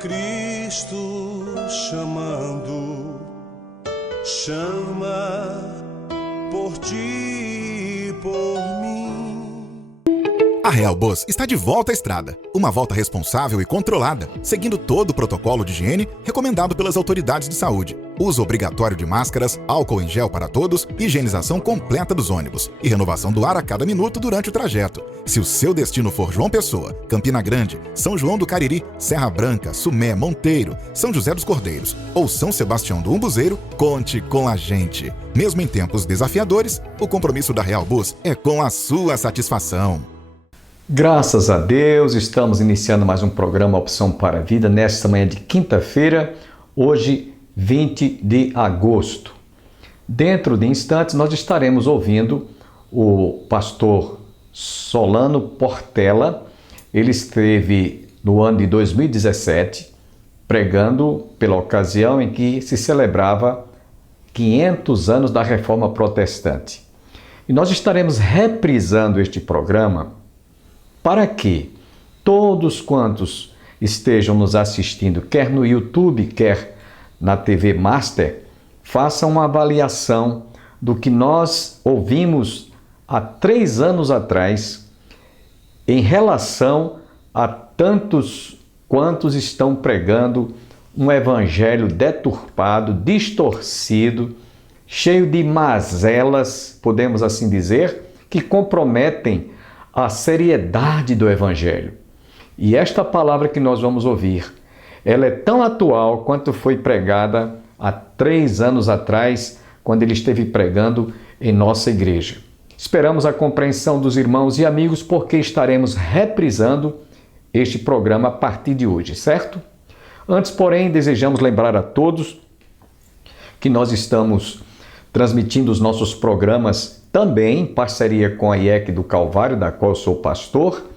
Cristo chamando, chama por ti e por mim. A Real Bus está de volta à estrada. Uma volta responsável e controlada, seguindo todo o protocolo de higiene recomendado pelas autoridades de saúde. Uso obrigatório de máscaras, álcool em gel para todos, higienização completa dos ônibus e renovação do ar a cada minuto durante o trajeto. Se o seu destino for João Pessoa, Campina Grande, São João do Cariri, Serra Branca, Sumé, Monteiro, São José dos Cordeiros ou São Sebastião do Umbuzeiro, conte com a gente. Mesmo em tempos desafiadores, o compromisso da Real Bus é com a sua satisfação. Graças a Deus, estamos iniciando mais um programa Opção para a Vida nesta manhã de quinta-feira, hoje 20 de agosto. Dentro de instantes nós estaremos ouvindo o pastor Solano Portela. Ele esteve no ano de 2017 pregando pela ocasião em que se celebrava 500 anos da Reforma Protestante. E nós estaremos reprisando este programa para que todos quantos estejam nos assistindo, quer no YouTube, quer na TV Master, façam uma avaliação do que nós ouvimos há 3 anos atrás em relação a tantos quantos estão pregando um evangelho deturpado, distorcido, cheio de mazelas, podemos assim dizer, que comprometem a seriedade do Evangelho. E esta palavra que nós vamos ouvir, ela é tão atual quanto foi pregada há 3 anos atrás, quando ele esteve pregando em nossa igreja. Esperamos a compreensão dos irmãos e amigos, porque estaremos reprisando este programa a partir de hoje, certo? Antes, porém, desejamos lembrar a todos que nós estamos transmitindo os nossos programas também em parceria com a IEC do Calvário, da qual eu sou pastor.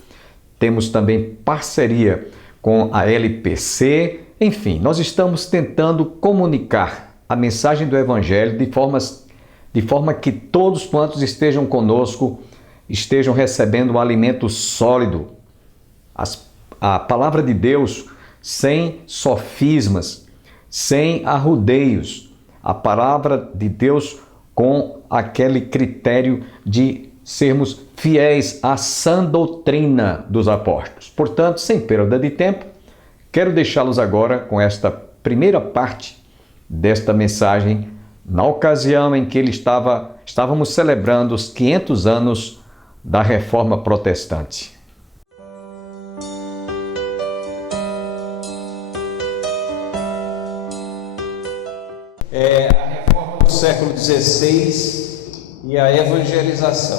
Temos também parceria com a LPC. Enfim, nós estamos tentando comunicar a mensagem do Evangelho de forma que todos quantos estejam conosco estejam recebendo um alimento sólido. A palavra de Deus sem sofismas, sem arrudeios. A palavra de Deus com aquele critério de sermos fiéis à sã doutrina dos apóstolos. Portanto, sem perda de tempo, quero deixá-los agora com esta primeira parte desta mensagem, na ocasião em que estávamos celebrando os 500 anos da Reforma Protestante. Século XVI e a evangelização.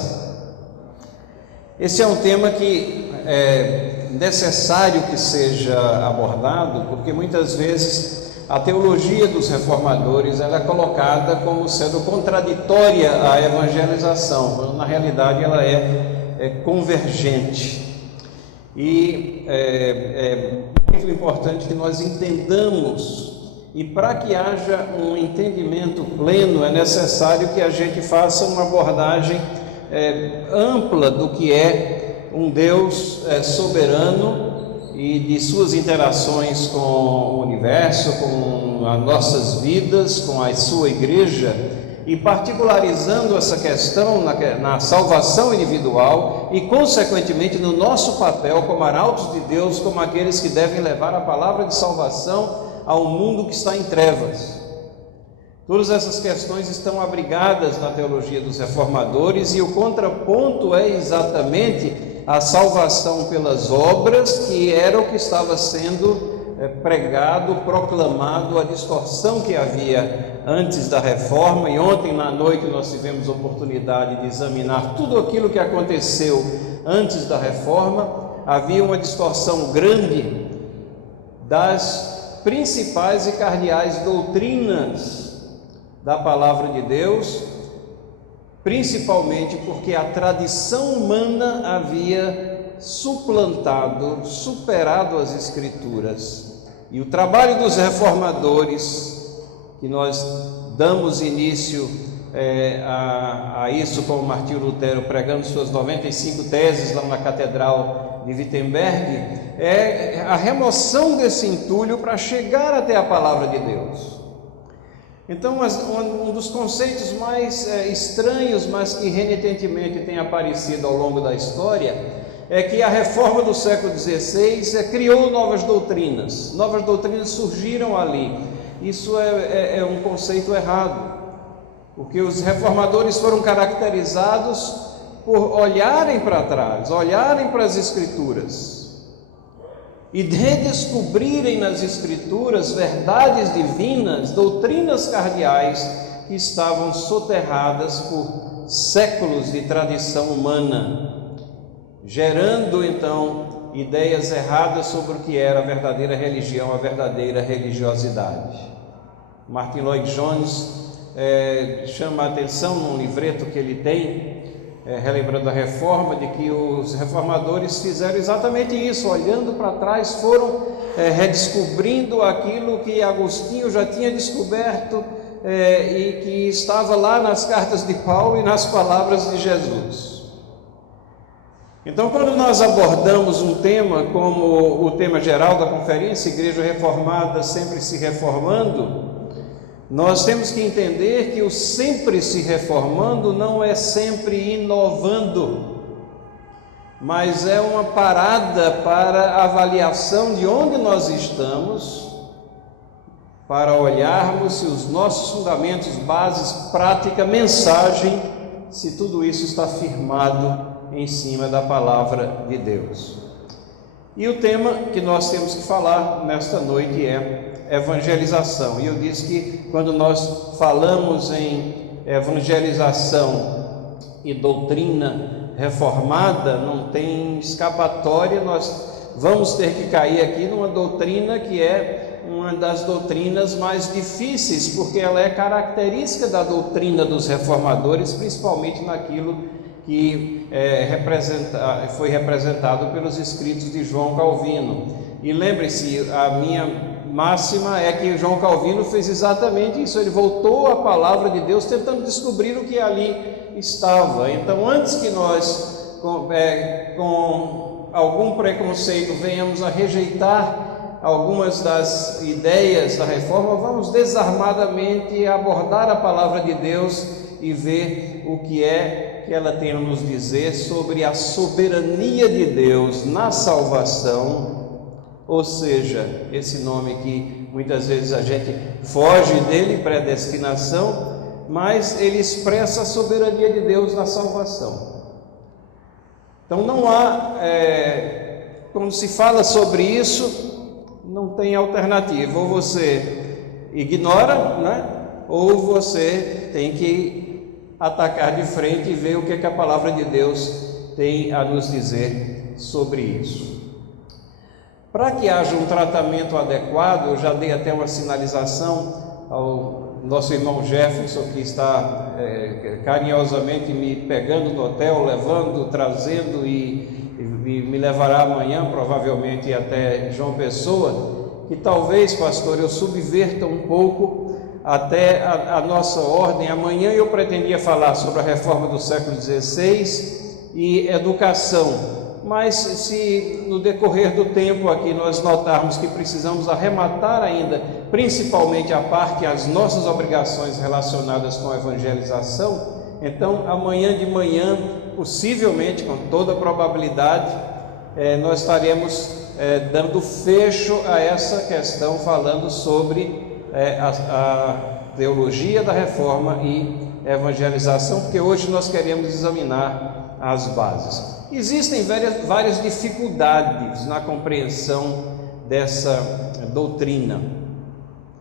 Esse é um tema que é necessário que seja abordado, porque muitas vezes a teologia dos reformadores ela é colocada como sendo contraditória à evangelização, quando na realidade ela é convergente. E é muito importante que nós entendamos. E para que haja um entendimento pleno, é necessário que a gente faça uma abordagem ampla do que é um Deus soberano e de suas interações com o universo, com as nossas vidas, com a sua igreja, e particularizando essa questão na salvação individual e, consequentemente, no nosso papel como arautos de Deus, como aqueles que devem levar a palavra de salvação ao mundo que está em trevas. Todas essas questões estão abrigadas na teologia dos reformadores, e o contraponto é exatamente a salvação pelas obras, que era o que estava sendo pregado, proclamado, a distorção que havia antes da reforma. E ontem na noite nós tivemos a oportunidade de examinar tudo aquilo que aconteceu antes da reforma. Havia uma distorção grande das principais e cardeais doutrinas da palavra de Deus, principalmente porque a tradição humana havia superado as Escrituras. E o trabalho dos reformadores, que nós damos início a isso como Martinho Lutero, pregando suas 95 teses lá na Catedral de Wittenberg, é a remoção desse entulho para chegar até a palavra de Deus. Então, um dos conceitos mais estranhos, mas que renitentemente tem aparecido ao longo da história, é que a reforma do século XVI criou novas doutrinas. Novas doutrinas surgiram ali. Isso é um conceito errado, porque os reformadores foram caracterizados por olharem para trás, olharem para as Escrituras e redescobrirem nas Escrituras verdades divinas, doutrinas cardeais que estavam soterradas por séculos de tradição humana, gerando então ideias erradas sobre o que era a verdadeira religião, a verdadeira religiosidade. Martin Lloyd-Jones chama a atenção num livreto que ele tem, relembrando a reforma, de que os reformadores fizeram exatamente isso, olhando para trás, foram redescobrindo aquilo que Agostinho já tinha descoberto e que estava lá nas cartas de Paulo e nas palavras de Jesus. Então, quando nós abordamos um tema como o tema geral da conferência, Igreja Reformada sempre se reformando, nós temos que entender que o sempre se reformando não é sempre inovando, mas é uma parada para a avaliação de onde nós estamos, para olharmos se os nossos fundamentos, bases, prática, mensagem, se tudo isso está firmado em cima da palavra de Deus. E o tema que nós temos que falar nesta noite é evangelização. E eu disse que quando nós falamos em evangelização e doutrina reformada, não tem escapatória, nós vamos ter que cair aqui numa doutrina que é uma das doutrinas mais difíceis, porque ela é característica da doutrina dos reformadores, principalmente naquilo que foi representado pelos escritos de João Calvino. E lembre-se, a minha máxima é que João Calvino fez exatamente isso, ele voltou à palavra de Deus tentando descobrir o que ali estava. Então, antes que nós, com algum preconceito, venhamos a rejeitar algumas das ideias da reforma, vamos desarmadamente abordar a palavra de Deus e ver o que é que ela tem a nos dizer sobre a soberania de Deus na salvação. Ou seja, esse nome que muitas vezes a gente foge dele, predestinação, mas ele expressa a soberania de Deus na salvação. Então não há, quando se fala sobre isso, não tem alternativa, ou você ignora, né? Ou você tem que atacar de frente e ver o que a palavra de Deus tem a nos dizer sobre isso. Para que haja um tratamento adequado, eu já dei até uma sinalização ao nosso irmão Jefferson, que está carinhosamente me pegando no hotel, levando, trazendo e me levará amanhã, provavelmente até João Pessoa, que talvez, pastor, eu subverta um pouco até a nossa ordem. Amanhã eu pretendia falar sobre a reforma do século XVI e educação. Mas se no decorrer do tempo aqui nós notarmos que precisamos arrematar ainda, principalmente a parte, as nossas obrigações relacionadas com a evangelização, então amanhã de manhã, possivelmente, com toda probabilidade, nós estaremos dando fecho a essa questão, falando sobre a teologia da reforma e evangelização, porque hoje nós queremos examinar as bases. Existem várias dificuldades na compreensão dessa doutrina,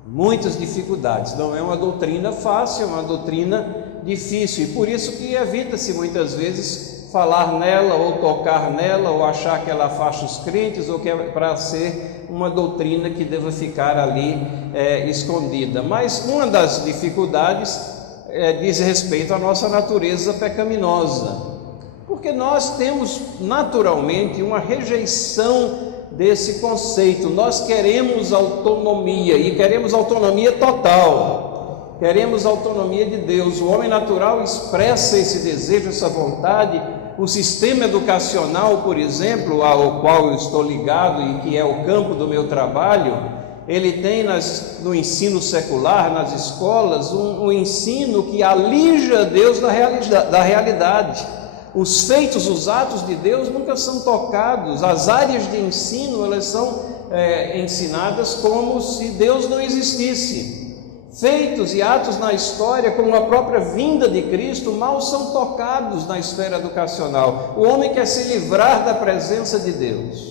muitas dificuldades. Não é uma doutrina fácil, é uma doutrina difícil, e por isso que evita-se muitas vezes falar nela, ou tocar nela, ou achar que ela afasta os crentes, ou que é para ser uma doutrina que deva ficar ali escondida. Mas uma das dificuldades diz respeito à nossa natureza pecaminosa, porque nós temos naturalmente uma rejeição desse conceito. Nós queremos autonomia, e queremos autonomia total. queremos a autonomia de Deus. O homem natural expressa esse desejo, essa vontade. O sistema educacional, por exemplo, ao qual eu estou ligado e que é o campo do meu trabalho, ele tem no ensino secular, nas escolas, um ensino que alija Deus da realidade. Os feitos, os atos de Deus nunca são tocados. As áreas de ensino, elas são ensinadas como se Deus não existisse. Feitos e atos na história, como a própria vinda de Cristo, mal são tocados na esfera educacional. O homem quer se livrar da presença de Deus.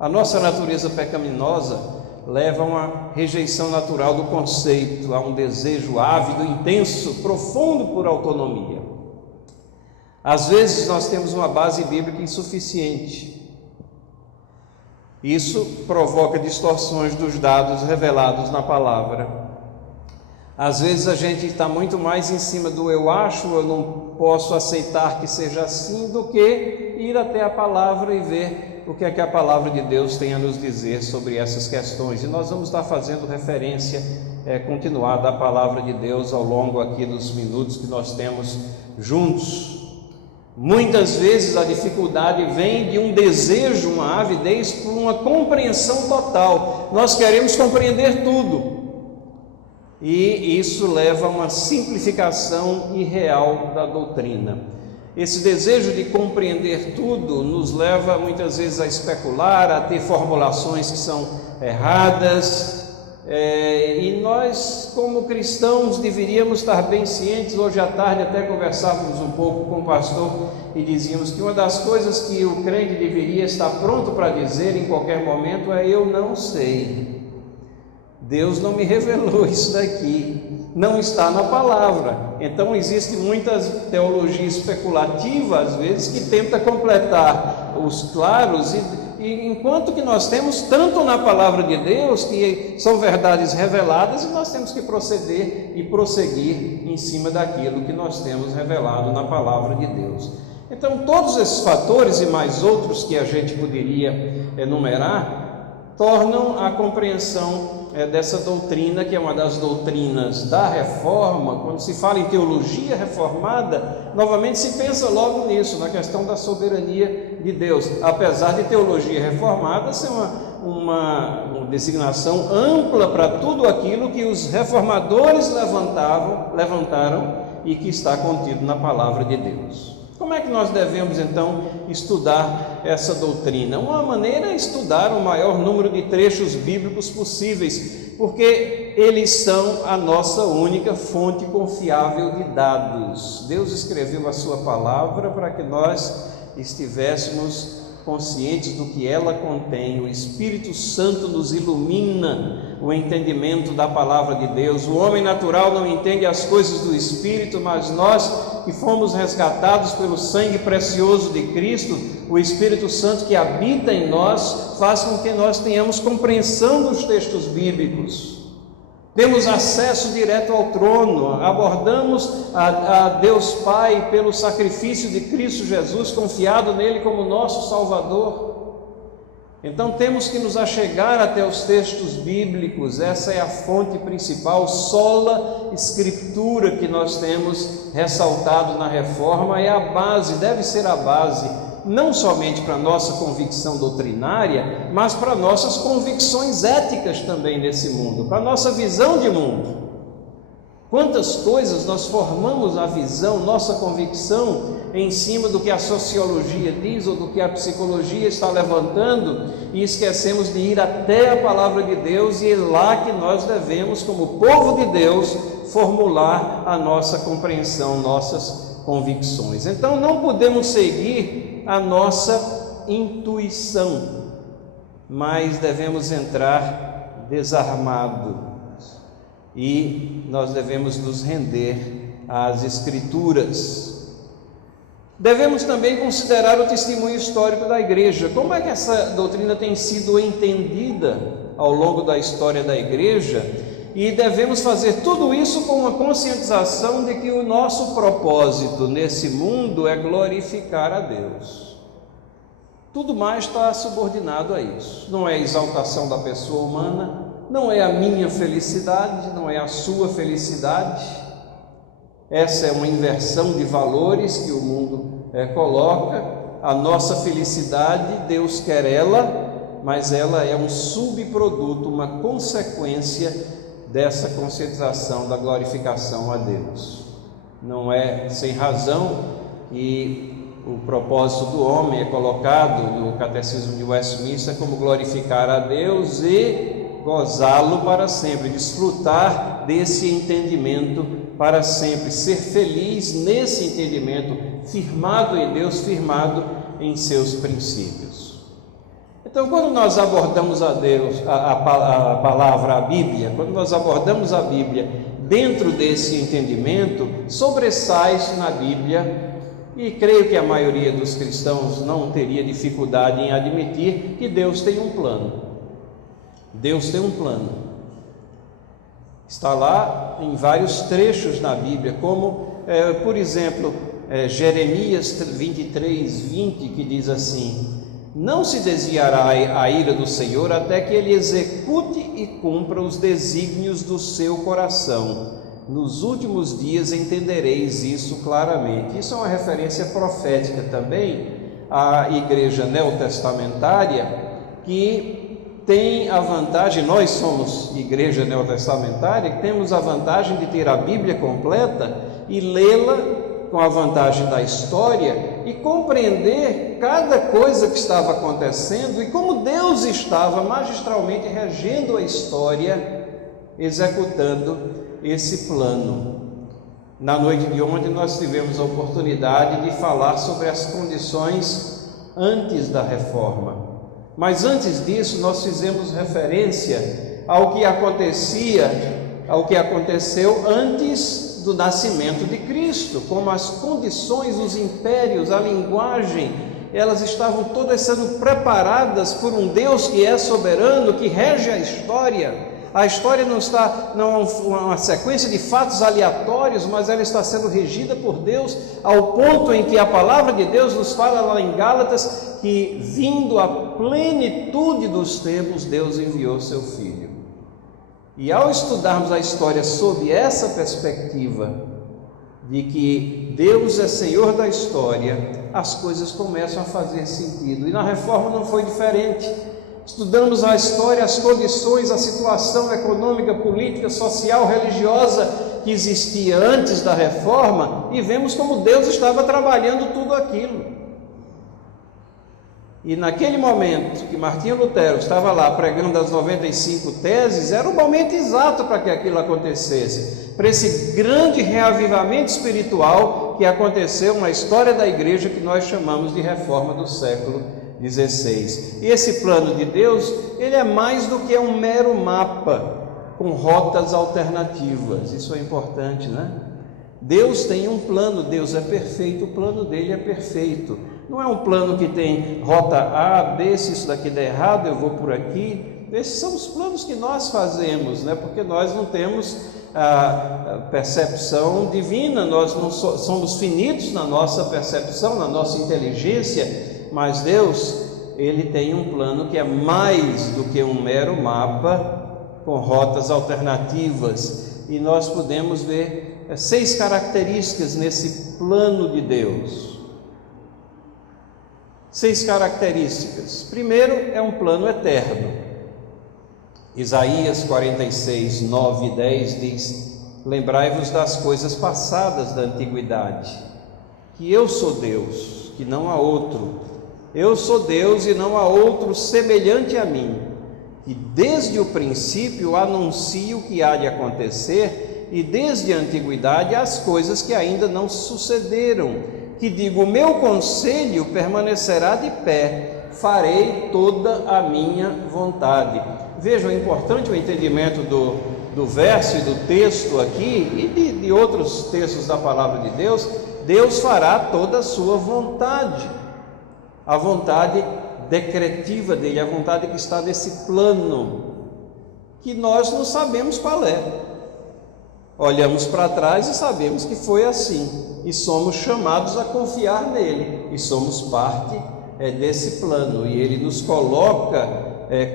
A nossa natureza pecaminosa leva a uma rejeição natural do conceito, a um desejo ávido, intenso, profundo por autonomia. Às vezes nós temos uma base bíblica insuficiente. Isso provoca distorções dos dados revelados na palavra. Às vezes a gente está muito mais em cima do eu acho, eu não posso aceitar que seja assim, do que ir até a palavra e ver o que é que a palavra de Deus tem a nos dizer sobre essas questões. E nós vamos estar fazendo referência continuada à palavra de Deus ao longo aqui dos minutos que nós temos juntos. Muitas vezes a dificuldade vem de um desejo, uma avidez por uma compreensão total. Nós queremos compreender tudo. E isso leva a uma simplificação irreal da doutrina. Esse desejo de compreender tudo nos leva muitas vezes a especular, a ter formulações que são erradas. E nós, como cristãos, deveríamos estar bem cientes. Hoje à tarde até conversávamos um pouco com o pastor e dizíamos que uma das coisas que o crente deveria estar pronto para dizer em qualquer momento é: eu não sei, Deus não me revelou isso daqui, não está na palavra. Então existe muita teologia especulativa às vezes que tenta completar os claros, e enquanto que nós temos tanto na palavra de Deus, que são verdades reveladas, e nós temos que proceder e prosseguir em cima daquilo que nós temos revelado na palavra de Deus. Então todos esses fatores e mais outros que a gente poderia enumerar tornam a compreensão dessa doutrina, que é uma das doutrinas da reforma. Quando se fala em teologia reformada, novamente se pensa logo nisso, na questão da soberania de Deus, apesar de teologia reformada ser uma designação ampla para tudo aquilo que os reformadores levantaram e que está contido na palavra de Deus. Como é que nós devemos então estudar essa doutrina? Uma maneira é estudar o maior número de trechos bíblicos possíveis, porque eles são a nossa única fonte confiável de dados. Deus escreveu a sua palavra para que nós estivéssemos conscientes do que ela contém. O Espírito Santo nos ilumina o entendimento da palavra de Deus. O homem natural não entende as coisas do Espírito, mas nós que fomos resgatados pelo sangue precioso de Cristo, o Espírito Santo que habita em nós, faz com que nós tenhamos compreensão dos textos bíblicos. Temos acesso direto ao trono, abordamos a Deus Pai pelo sacrifício de Cristo Jesus, confiado nele como nosso Salvador. Então temos que nos achegar até os textos bíblicos. Essa é a fonte principal, sola escritura, que nós temos ressaltado na reforma. É a base, deve ser a base, não somente para a nossa convicção doutrinária, mas para nossas convicções éticas também nesse mundo, para a nossa visão de mundo. Quantas coisas nós formamos a visão, nossa convicção, em cima do que a sociologia diz ou do que a psicologia está levantando, e esquecemos de ir até a palavra de Deus, e é lá que nós devemos, como povo de Deus, formular a nossa compreensão, nossas convicções. Então não podemos seguir a nossa intuição, mas devemos entrar desarmados, e nós devemos nos render às Escrituras. Devemos também considerar o testemunho histórico da igreja. Como é que essa doutrina tem sido entendida ao longo da história da igreja? E devemos fazer tudo isso com uma conscientização de que o nosso propósito nesse mundo é glorificar a Deus. Tudo mais está subordinado a isso. Não é exaltação da pessoa humana, não é a minha felicidade, não é a sua felicidade. Essa é uma inversão de valores que o mundo coloca. A nossa felicidade, Deus quer ela, mas ela é um subproduto, uma consequência dessa conscientização da glorificação a Deus. Não é sem razão que o propósito do homem é colocado no Catecismo de Westminster como glorificar a Deus e gozá-lo para sempre, desfrutar desse entendimento para sempre, ser feliz nesse entendimento, firmado em Deus, firmado em seus princípios. Então, quando nós abordamos a Deus, a palavra, a Bíblia, quando nós abordamos a Bíblia dentro desse entendimento, sobressai-se na Bíblia, e creio que a maioria dos cristãos não teria dificuldade em admitir que Deus tem um plano. Deus tem um plano. Está lá em vários trechos na Bíblia, como, por exemplo, Jeremias 23, 20, que diz assim: não se desviará a ira do Senhor até que Ele execute e cumpra os desígnios do seu coração. Nos últimos dias entendereis isso claramente. Isso é uma referência profética também à igreja neotestamentária, que tem a vantagem, nós somos igreja neotestamentária, que temos a vantagem de ter a Bíblia completa e lê-la com a vantagem da história e compreender cada coisa que estava acontecendo e como Deus estava magistralmente regendo a história, executando esse plano. Na noite de ontem nós tivemos a oportunidade de falar sobre as condições antes da reforma. Mas antes disso, nós fizemos referência ao que aconteceu antes do nascimento de Cristo, como as condições, os impérios, a linguagem, elas estavam todas sendo preparadas por um Deus que é soberano, que rege a história. A história não é uma sequência de fatos aleatórios, mas ela está sendo regida por Deus, ao ponto em que a palavra de Deus nos fala lá em Gálatas que, vindo a plenitude dos tempos, Deus enviou seu Filho. E ao estudarmos a história sob essa perspectiva de que Deus é Senhor da história, as coisas começam a fazer sentido. E na reforma não foi diferente. Estudamos a história, as condições, a situação econômica, política, social, religiosa que existia antes da reforma e vemos como Deus estava trabalhando tudo aquilo. E naquele momento que Martinho Lutero estava lá pregando as 95 teses, era o momento exato para que aquilo acontecesse, para esse grande reavivamento espiritual que aconteceu na história da igreja, que nós chamamos de reforma do século 16. E esse plano de Deus, ele é mais do que um mero mapa com rotas alternativas. Isso é importante, né? Deus tem um plano, Deus é perfeito, o plano dele é perfeito. Não é um plano que tem rota A, B, se isso daqui der errado, eu vou por aqui. Esses são os planos que nós fazemos, né? Porque nós não temos a percepção divina, nós não somos finitos na nossa percepção, na nossa inteligência. Mas Deus, Ele tem um plano que é mais do que um mero mapa com rotas alternativas. E nós podemos ver 6 características nesse plano de Deus. 6 características. Primeiro, é um plano eterno. Isaías 46, 9 e 10 diz: lembrai-vos das coisas passadas da antiguidade, que eu sou Deus, que não há outro. Eu sou Deus e não há outro semelhante a mim, que desde o princípio anuncio o que há de acontecer, e desde a antiguidade as coisas que ainda não sucederam, que digo, o meu conselho permanecerá de pé, farei toda a minha vontade. Vejam, é importante o entendimento do verso e do texto aqui, e de outros textos da palavra de Deus. Deus fará toda a sua vontade. A vontade decretiva dele, a vontade que está nesse plano, que nós não sabemos qual é. Olhamos para trás e sabemos que foi assim, e somos chamados a confiar nele, e somos parte desse plano, e ele nos coloca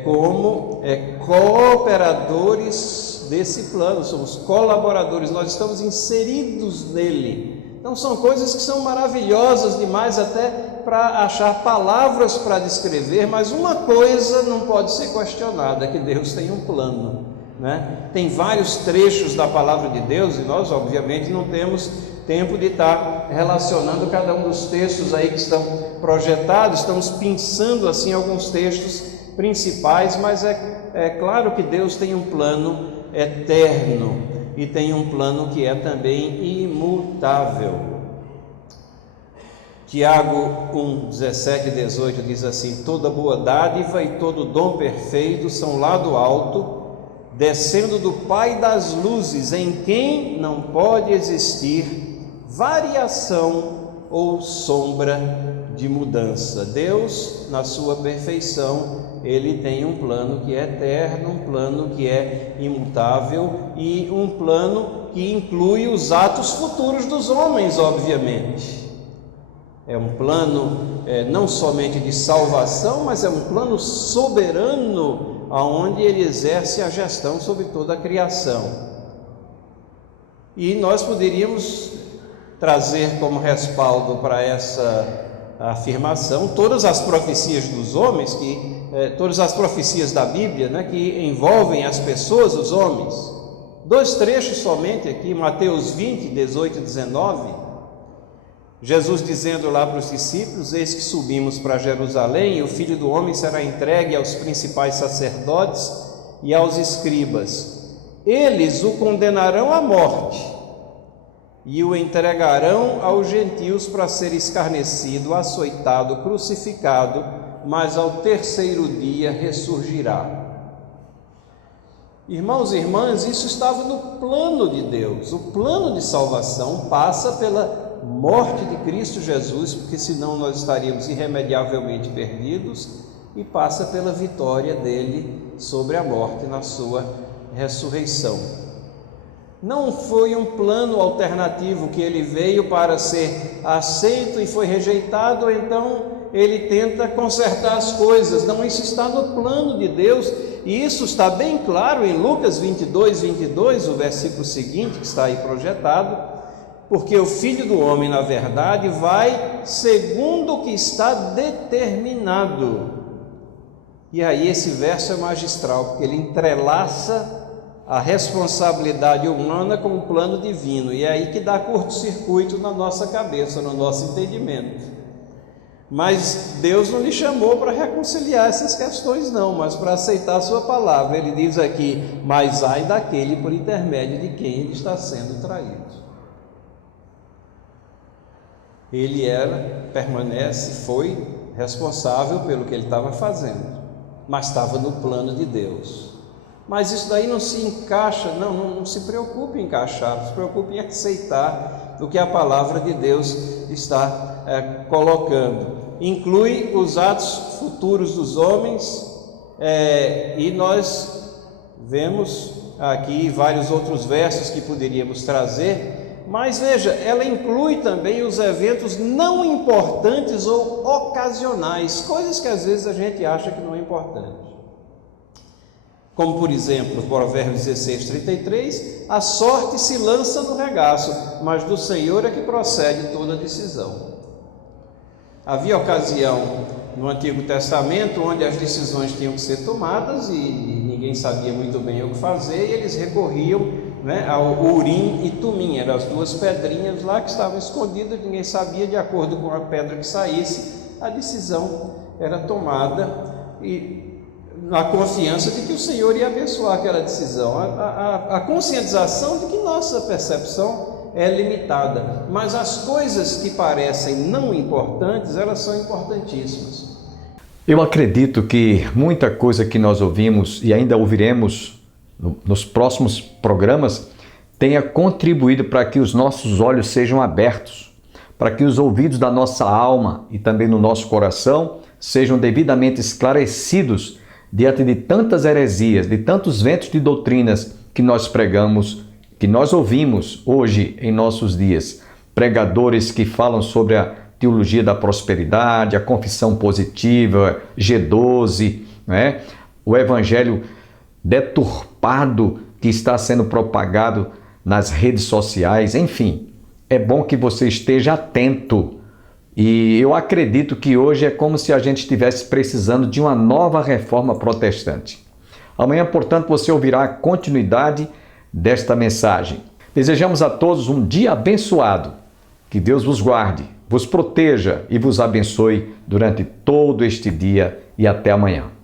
como cooperadores desse plano, somos colaboradores, nós estamos inseridos nele. Então são coisas que são maravilhosas demais até para achar palavras para descrever, mas uma coisa não pode ser questionada, é que Deus tem um plano, né? Tem vários trechos da palavra de Deus e nós obviamente não temos tempo de estar relacionando cada um dos textos aí que estão projetados, estamos pensando assim alguns textos principais, mas é claro que Deus tem um plano eterno e tem um plano que é também imutável. Tiago 1, 17 e 18 diz assim: toda boa dádiva e todo dom perfeito são lá do alto, descendo do Pai das luzes, em quem não pode existir variação ou sombra de mudança. Deus, na sua perfeição, Ele tem um plano que é eterno, um plano que é imutável e um plano que inclui os atos futuros dos homens, obviamente. É um plano não somente de salvação, mas é um plano soberano, onde Ele exerce a gestão sobre toda a criação. E nós poderíamos trazer como respaldo para essa afirmação todas as profecias dos homens, todas as profecias da Bíblia, né, que envolvem as pessoas, os homens. 2 trechos somente aqui, Mateus 20, 18 e 19, Jesus dizendo lá para os discípulos: eis que subimos para Jerusalém, e o Filho do Homem será entregue aos principais sacerdotes e aos escribas. Eles o condenarão à morte e o entregarão aos gentios para ser escarnecido, açoitado, crucificado, mas ao terceiro dia ressurgirá. Irmãos e irmãs, isso estava no plano de Deus. O plano de salvação passa pela morte de Cristo Jesus, porque senão nós estaríamos irremediavelmente perdidos, e passa pela vitória dele sobre a morte na sua ressurreição. Não foi um plano alternativo que ele veio para ser aceito e foi rejeitado, então ele tenta consertar as coisas. Não, isso está no plano de Deus, e isso está bem claro em Lucas 22, 22, o versículo seguinte, que está aí projetado: porque o Filho do Homem, na verdade, vai segundo o que está determinado. E aí esse verso é magistral, porque ele entrelaça a responsabilidade humana com o plano divino, e é aí que dá curto-circuito na nossa cabeça, no nosso entendimento. Mas Deus não lhe chamou para reconciliar essas questões não, mas para aceitar a sua palavra. Ele diz aqui: mas ai daquele por intermédio de quem ele está sendo traído. Ele foi responsável pelo que ele estava fazendo, mas estava no plano de Deus. Mas isso daí não se encaixa, não se preocupe em encaixar, se preocupe em aceitar o que a palavra de Deus está colocando. Inclui os atos futuros dos homens, e nós vemos aqui vários outros versos que poderíamos trazer, mas veja, ela inclui também os eventos não importantes ou ocasionais, coisas que às vezes a gente acha que não é importante. Como, por exemplo, Provérbios 16, 33, a sorte se lança no regaço, mas do Senhor é que procede toda decisão. Havia ocasião no Antigo Testamento onde as decisões tinham que ser tomadas e ninguém sabia muito bem o que fazer, e eles recorriam, ao Urim e Tumim, eram as duas pedrinhas lá que estavam escondidas, ninguém sabia, de acordo com a pedra que saísse, a decisão era tomada, e na confiança de que o Senhor ia abençoar aquela decisão, a conscientização de que nossa percepção é limitada, mas as coisas que parecem não importantes, elas são importantíssimas. Eu acredito que muita coisa que nós ouvimos e ainda ouviremos nos próximos programas tenha contribuído para que os nossos olhos sejam abertos, para que os ouvidos da nossa alma e também no nosso coração sejam devidamente esclarecidos diante de tantas heresias, de tantos ventos de doutrinas que nós pregamos, que nós ouvimos hoje em nossos dias. Pregadores que falam sobre a teologia da prosperidade, a confissão positiva, G12, o evangelho deturpado que está sendo propagado nas redes sociais, enfim, é bom que você esteja atento. E eu acredito que hoje é como se a gente estivesse precisando de uma nova reforma protestante. Amanhã, portanto, você ouvirá a continuidade desta mensagem. Desejamos a todos um dia abençoado. Que Deus vos guarde, vos proteja e vos abençoe durante todo este dia e até amanhã.